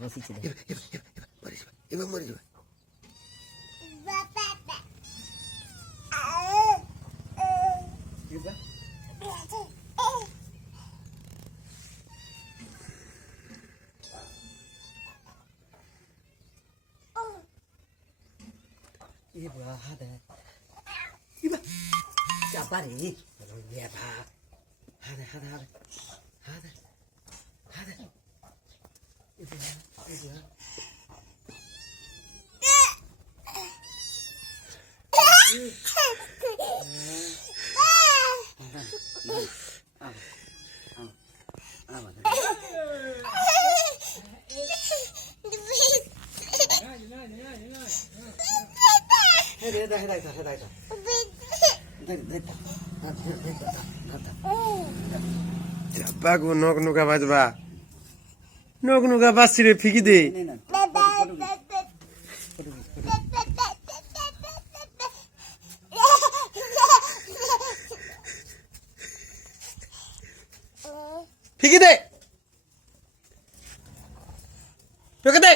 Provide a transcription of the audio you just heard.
বসিছি এবার মরে যাবে Iba hada. Siapa ni? Iba. Hada. Iba. চাপাগো নক নুকা বাজবা নক নুকা বাজছি রে ফিকি দে ফিকি দে টোকে দে